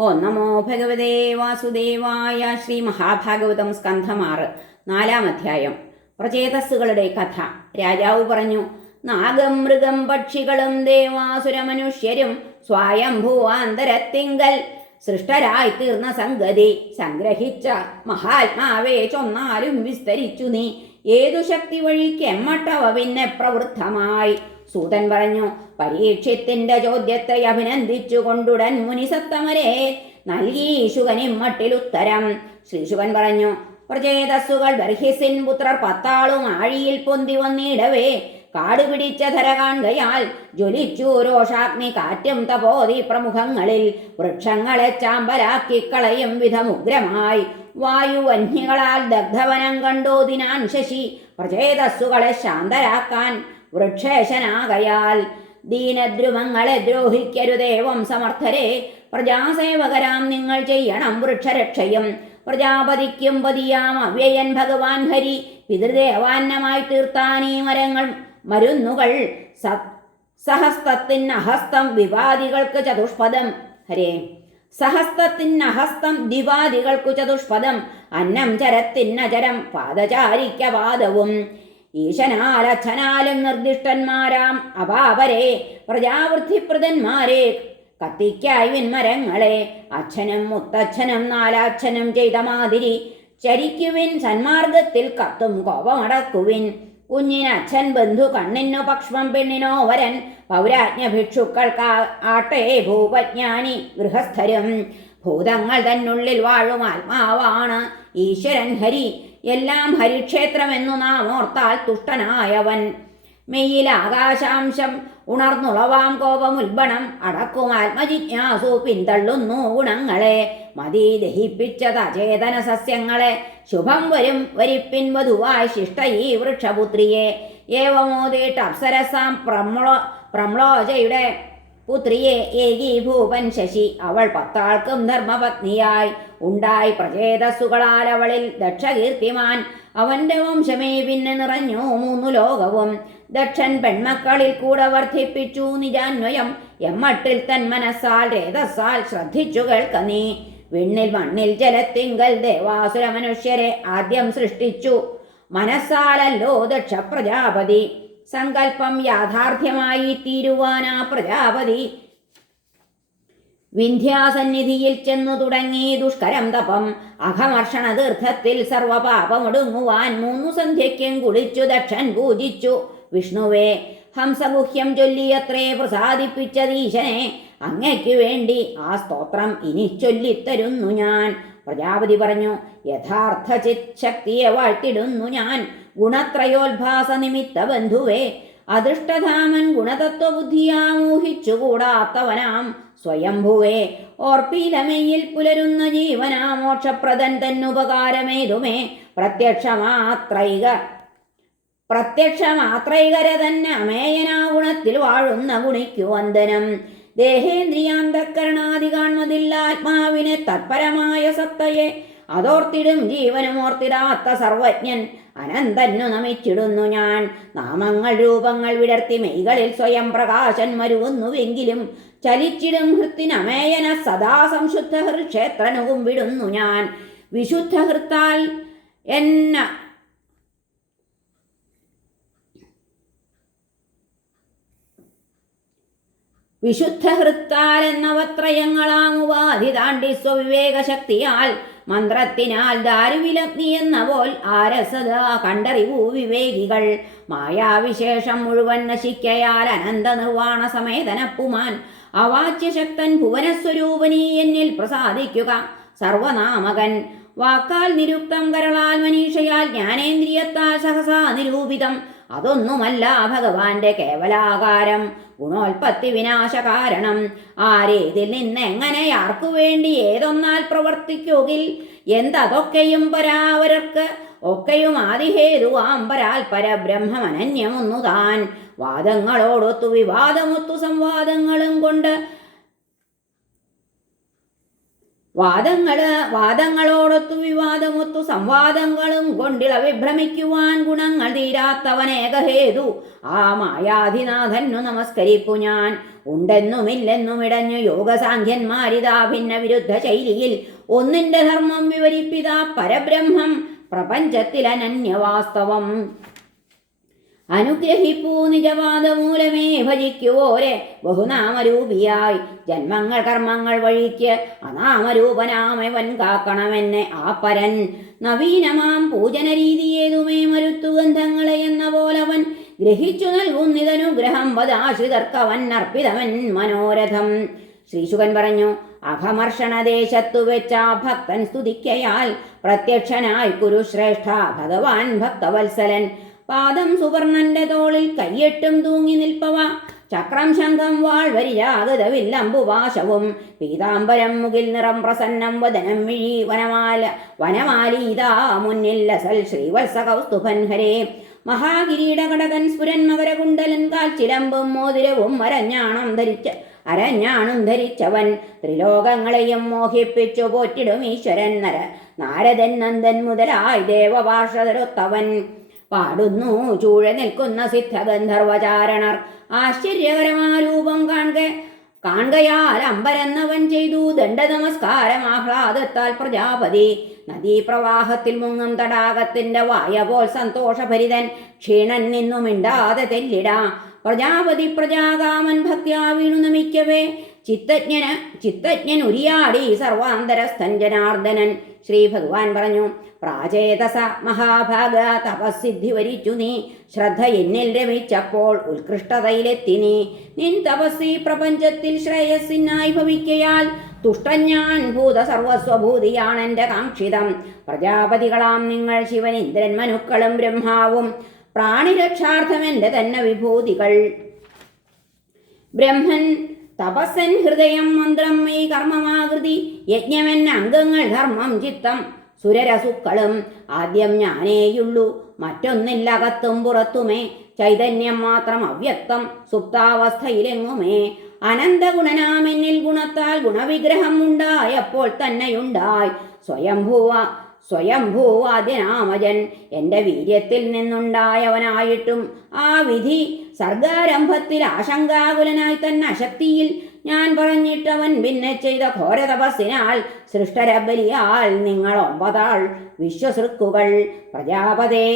ഓ നമോ ഭഗവതേ വാസുദേവായ ശ്രീ മഹാഭാഗവതം സ്കന്ധമാറ് നാലാം അധ്യായം. പ്രചേതസ്സുകളുടെ കഥ. രാജാവ് പറഞ്ഞു നാഗം മൃഗം പക്ഷികളും ദേവാസുരമനുഷ്യരും സ്വയംഭൂവാന്തരത്തിങ്കൽ സൃഷ്ടരായി തീർന്ന സംഗതി. സംഗ്രഹിച്ച മഹാത്മാവേ ചൊന്നാലും വിസ്തരിച്ചു നീ. ഏതു ശക്തി വഴിക്ക് എമ്മട്ടവ പിന്നെ പ്രവൃദ്ധമായി സൂതൻ പറഞ്ഞു പരീക്ഷത്തിന്റെ ചോദ്യത്തെ അഭിനന്ദിച്ചു കൊണ്ടുടൻ മുനിസത്തമരെ. നൽകി ശുകനിം മട്ടിൽ ഉത്തരം. ശ്രീശുകൻ പറഞ്ഞു പ്രചേതസ്സുകൾ ബർഹിസിൻ പുത്രർ പത്താളും ആഴിയിൽ പൊന്തി വന്നിടവേ. കാട് പിടിച്ച ധര കാണുകയാൽ ജ്വലിച്ചു രോഷാഗ്നി കാറ്റും തപോതി പ്രമുഖങ്ങളിൽ. വൃക്ഷങ്ങളെ ചാമ്പലാക്കി കളയും വിധമുഗ്രമായി വായുവന്യകളാൽ ദഗ്ധവനം കണ്ടോതിനാൻ ശശി. പ്രചേതസ്സുകളെ ശാന്തരാക്കാൻ വൃക്ഷേശനാകയാൽ ദീനദ്രുവങ്ങളെ ദ്രോഹിക്കരുതേ സമർത്ഥരെ. പ്രജാസേവകരാം നിങ്ങൾ ചെയ്യണം വൃക്ഷരക്ഷയും. പ്രജാപതിക്കും പതിയാം അവ്യയൻ ഭഗവാൻ ഹരി. പിതൃദേവാന്നമായി തീർത്താനീ മരങ്ങൾ മരുന്നുകൾ. സഹസ്തത്തിൻ സഹസ്തത്തിനഹസ്തം വിവാദികൾക്ക് ചതുഷ്പദം. ഹരേ. സഹസ്തത്തിനഹസ്തം ദിവാദികൾക്കു ചതുഷ്പദം. അന്നം ചരത്തിനചരം പാദചാരിക്ക പാദവും ഈശനാലച്ഛനാലും നിർദ്ദിഷ്ടന്മാരാം അപാവരെ പ്രജാവൃദ്ധിപ്രദന്മാരെ കത്തിക്കായി വിൻമരങ്ങളെ. അച്ഛനും മുത്തച്ഛനും നാലാച്ഛനും ചെയ്ത മാതിരി ചരിക്കുവിൻ സന്മാർഗത്തിൽ കത്തും കോപമടക്കുവിൻ. കുഞ്ഞിനച്ഛൻ ബന്ധു കണ്ണിനു പക്ഷം പെണ്ണിനോ വരൻ. പൗരാജ്ഞ ഭിക്ഷുക്കൾക്ക് ആട്ടെ ഭൂപജ്ഞാനി ഗൃഹസ്ഥരും. ഭൂതങ്ങൾ തന്നുള്ളിൽ വാഴും ആത്മാവാണ് ഈശ്വരൻ ഹരി. എല്ലാം ഹരിക്ഷേത്രമെന്നു നാം ഓർത്താൽ തുഷ്ടനായവൻ. മെയ്യിൽ ആകാശാംശം ഉണർന്നുളവാം കോപമുൽബണം. അടക്കും ആത്മജിജ്ഞാസു പിന്തള്ളുന്നു ഗുണങ്ങളെ. മതി ദഹിപ്പിച്ചത് അചേതന സസ്യങ്ങളെ ശുഭം വരും വരിപ്പിൻ വധുവായി ശിഷ്ട ഈ വൃക്ഷപുത്രിയെ. ഏവമോദിട്ട് അപ്സരസാം പ്രമ്ളോ പ്രമ്ലോചയുടെ പുത്രിയെ ഏകീഭൂപൻ ശശി. അവൾ പത്താൾക്കും ധർമ്മപത്നിയായി. ഉണ്ടായി പ്രചേതസ്സുകളാൽ അവളിൽ ദക്ഷകീർത്തിമാൻ അവന്റെ വംശമേ പിന്നെ നിറഞ്ഞു മൂന്നു ലോകവും. ദക്ഷൻ പെൺമക്കളിൽ കൂടെ വർദ്ധിപ്പിച്ചു നിജാന്വയം. എമ്മട്ടിൽ തൻ മനസ്സാൽ രേതസ്സാൽ ശ്രദ്ധിച്ചു കേൾക്ക നീ. വിണ്ണിൽ മണ്ണിൽ ജലത്തിങ്കൽ ദേവാസുര മനുഷ്യരെ ആദ്യം സൃഷ്ടിച്ചു. മനസ്സാലല്ലോ ദക്ഷ പ്രജാപതി സങ്കല്പം യാഥാർത്ഥ്യമായി തീരുവാനാ പ്രജാപതി. വിന്ധ്യാസന്നിധിയിൽ ചെന്നു തുടങ്ങി ദുഷ്കരം തപം. അഘമർഷണ തീർത്ഥത്തിൽ സർവപാപമൊടുങ്ങുവാൻ മൂന്നു സന്ധ്യയ്ക്കും കുളിച്ചു ദക്ഷൻ പൂജിച്ചു. വിഷ്ണുവേ ഹംസഗുഹ്യം ചൊല്ലിയത്രേ പ്രസാദിപ്പിച്ചതീശനെ അങ്ങയ്ക്കു വേണ്ടി ആ സ്തോത്രം ഇനി ചൊല്ലിത്തരുന്നു ഞാൻ. പ്രജാപതി പറഞ്ഞു യഥാർത്ഥ ചിത് ശക്തിയെ വാഴ്ത്തിടുന്നു ഞാൻ. ഗുണത്രയോത്ഭാസ നിമിത്ത ബന്ധുവേ അദൃഷ്ടധാമൻ ഗുണതത്വബുദ്ധിയാമൂഹിച്ചുകൂടാത്തവനാം സ്വയംഭുവേ. ഓർപ്പീലമയിൽ പുലരുന്ന ജീവനാ മോക്ഷപ്രദൻ തന്നുപകാരമേതുമേ പ്രത്യക്ഷമാത്രൈക പ്രത്യക്ഷമാത്രൈകര തന്നെ അമേയനാ ഗുണത്തിൽ വാഴുന്ന ഗുണിക്കു വന്ദനം ദേഹേന്ദ്രിയാന്തക്കരണാദി കാണുന്നതില്ല ആത്മാവിനെ തത്പരമായ സത്തയെ അതോർത്തിടും ജീവനും ഓർത്തിടാത്ത സർവജ്ഞൻ. അനന്തന്നു നമിച്ചിടുന്നു ഞാൻ. നാമങ്ങൾ രൂപങ്ങൾ വിടർത്തി മെയ്കളിൽ സ്വയം പ്രകാശൻ മരുവുന്നുവെങ്കിലും ചലിച്ചിടും ഹൃത്തിനമേയന സദാ സംശുദ്ധ ഹൃക്ഷേത്രനവും വിടുന്നു ഞാൻ. വിശുദ്ധ ഹൃത്താൽ എന്ന വിശുദ്ധ ഹൃത്താൽ എന്നവത്രയങ്ങളാമുവാതി താണ്ടി സ്വവിവേക ശക്തിയാൽ മന്ത്രത്തിനാൽ ദാരുവിലഗ്നി എന്ന പോൽ ആരസത കണ്ടറിവു വിവേകികൾ. മായാവിശേഷം മുഴുവൻ നശിക്കയാൽ അനന്ത നിർവാണ സമേതനപ്പുമാൻ. അവാച്യശക്തൻ ഭുവനസ്വരൂപനീ എന്നിൽ പ്രസാദിക്കുക. സർവനാമകൻ. വാക്കാൽ നിരുക്തം കരളാൽ മനീഷയാൽ ജ്ഞാനേന്ദ്രിയത്താൽ സഹസാ നിരൂപിതം. അതൊന്നുമല്ല ഭഗവാന്റെ കേവലാകാരം. ഗുണോൽപത്തി വിനാശ കാരണം. ആരേതിൽ നിന്ന് എങ്ങനെ ആർക്കു വേണ്ടി ഏതൊന്നാൽ പ്രവർത്തിക്കുകിൽ? എന്തതൊക്കെയും പരാവരർക്ക് ഒക്കെയും ആദിഹേതു ആംബരാൽ പരബ്രഹ്മമനന്യമൊന്നു താൻ വാദങ്ങളോടൊത്തു വിവാദമൊത്തു സംവാദങ്ങളും കൊണ്ട് വാദങ്ങൾ വാദങ്ങളോടൊത്തു വിവാദമൊത്തു സംവാദങ്ങളും കൊണ്ടിള വിഭ്രമിക്കുവാൻ ഗുണങ്ങൾ തീരാത്തവനേകഹേതു ആ മായാധിനാഥന്നു നമസ്കരിപ്പു ഞാൻ. ഉണ്ടെന്നുമില്ലെന്നും ഇടഞ്ഞു യോഗസാഖ്യന്മാരിതാ ഭിന്ന വിരുദ്ധ ശൈലിയിൽ. ഒന്നിന്റെ ധർമ്മം വിവരിപ്പിതാ പരബ്രഹ്മം പ്രപഞ്ചത്തിലനന്യവാസ്തവം അനുഗ്രഹിപ്പൂ നിജവാദമൂലമേ ഭജിക്കുവോരെ ബഹുനാമരൂപിയായി. ജന്മങ്ങൾ കർമ്മങ്ങൾ വഴിക്ക് അനാമരൂപനാമവൻ കാക്കണമെന്നെ ആ പരൻ. നവീനമാം പൂജന രീതിയേതുമേ മരുത്തുഗന്ധങ്ങളെ എന്ന പോലവൻ ഗ്രഹിച്ചു നൽകുന്നിതനുഗ്രഹം വദാശ്രിതർക്കവൻ അർപ്പിതവൻ മനോരഥം. ശ്രീശുഖൻ പറഞ്ഞു അഘമർഷണദേശത്തു വെച്ച ഭക്തൻ സ്തുതിക്കയാൽ പ്രത്യക്ഷനായി കുരുശ്രേഷ്ഠ ഭഗവാൻ ഭക്തവത്സലൻ. പാദം സുവർണന്റെ തോളിൽ കയ്യെട്ടും തൂങ്ങി നിൽപ്പവ. ചക്രം ശംഖം വാൾവരിരാഗതവില്ലമ്പുവാശവും പീതാംബരം മുകിൽ നിറം പ്രസന്നം വദനം മിഴി വനമാല. വനമാലീതാ മുന്നിൽ ലസൽ ശ്രീവത്സ കൗസ്തുഭൻ ഹരേ. മഹാകിരീടകടകൻ സ്ഫുരൻ മകരകുണ്ടലൻ കാൽ ചിലമ്പും മോതിരവും അരഞ്ഞാണം ധരിച്ച അരഞ്ഞാണും ധരിച്ചവൻ. ത്രിലോകങ്ങളെയും മോഹിപ്പിച്ചു പോറ്റിടും ഈശ്വരൻ നര നാരദൻ നന്ദൻ മുതലായി ദേവഭാഷതരൊത്തവൻ പാടുന്നു ചൂഴ നിൽക്കുന്ന സിദ്ധഗന്ധർവചാരണർ. ആശ്ചര്യകരമാ രൂപം കാണെ കാണുകയാൽ അമ്പരന്നവൻ ചെയ്തു ദണ്ഡ നമസ്കാരം ആഹ്ലാദത്താൽ പ്രജാപതി. നദീപ്രവാഹത്തിൽ മുങ്ങും തടാകത്തിന്റെ വായ പോൽ സന്തോഷഭരിതൻ ക്ഷീണൻ നിന്നു മിണ്ടാതെ തെല്ലിട. പ്രജാപതി പ്രജാകാമൻ ഭക്യാ വീണു നമിക്കവേ. ചിത്തജ്ഞന് ചിത്തജ്ഞൻ ഉരിയാടി സർവാന്തരസ്ഥൻ ജനാർദ്ദനൻ ശ്രീ ഭഗവാൻ പറഞ്ഞു പ്രാചേതസ മഹാഭാഗ തപസ്സിദ്ധി വരിച്ചു നീ. ശ്രദ്ധ എന്നിൽ രമിച്ചപ്പോൾ ഉത്കൃഷ്ടതയിലെത്തി നീ. നിൻ തപസ്സി പ്രപഞ്ചത്തിൽ ശ്രേയസ്സിനായി ഭവിക്കയാൽ തുഷ്ടൻ ഞാൻ ഭൂത സർവസ്വഭൂതിയാണ് എന്റെ കാക്ഷിതം. പ്രജാപതികളാം നിങ്ങൾ ശിവൻ ഇന്ദ്രൻ മനുക്കളും ബ്രഹ്മാവും. പ്രാണിരക്ഷാർത്ഥം എന്റെ തന്നെ വിഭൂതികൾ. ബ്രഹ്മൻ തപസ്സൻ ഹൃദയം മന്ത്രം ഈ കർമ്മമാകൃതി യജ്ഞമെൻ അംഗങ്ങൾ ധർമ്മം ചിത്തം സുരരസുക്കളും ആദ്യം ഞാനേയുള്ളൂ മറ്റൊന്നില്ലകത്തും പുറത്തുമേ ചൈതന്യം മാത്രം അവ്യക്തം സുപ്താവസ്ഥയിലെങ്ങുമേ. അനന്തഗുണനാമെന്നിൽ ഗുണത്താൽ ഗുണവിഗ്രഹം ഉണ്ടായപ്പോൾ തന്നെയുണ്ടായി സ്വയംഭൂവ സ്വയംഭൂവാദ്യനാമജൻ എന്റെ വീര്യത്തിൽ നിന്നുണ്ടായവനായിട്ടും ആ വിധി സർഗാരംഭത്തിൽ ആശങ്കാകുലനായി തന്നെ അശക്തിയിൽ ഞാൻ പറഞ്ഞിട്ടവൻ പിന്നെ ചെയ്ത ഘോര തപസ്സിനാൽ സൃഷ്ടരബലിയാൽ നിങ്ങൾ ഒമ്പതാൾ വിശ്വസൃക്കുകൾ. പ്രജാപതേ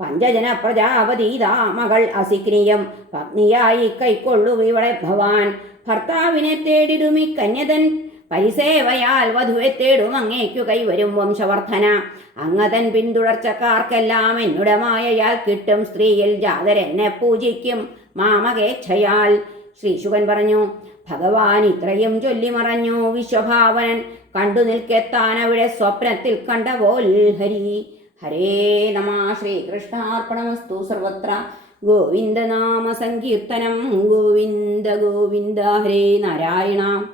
പഞ്ചജന പ്രജാപതീതാ മകൾ അസിക്നിയം പത്നിയായി കൈക്കൊള്ളു ഇവിടെ ഭവാൻ. ഭർത്താവിനെ തേടിടുമി കന്യതൻ പരിസേവയാൽ വധുവെ തേടും അങ്ങേക്കു കൈവരും വംശവർദ്ധന. അങ്ങതൻ പിന്തുടർച്ചക്കാർക്കെല്ലാം എന്നുടമായയാൽ കിട്ടും സ്ത്രീയിൽ ജാതരെന്നെ പൂജിക്കും മാമകേച്ഛയാൽ. ശ്രീശുകൻ പറഞ്ഞു ഭഗവാൻ ഇത്രയും ചൊല്ലി മറഞ്ഞു വിശ്വഭാവനൻ. കണ്ടു നിൽക്കെത്താൻ അവിടെ സ്വപ്നത്തിൽ കണ്ട പോൽ ഹരി. ഹരേ നമ. ശ്രീകൃഷ്ണാർപ്പണമസ്തു സർവത്ര. ഗോവിന്ദനാമ സങ്കീർത്തനം. ഗോവിന്ദ ഗോവിന്ദ ഹരേ നാരായണ.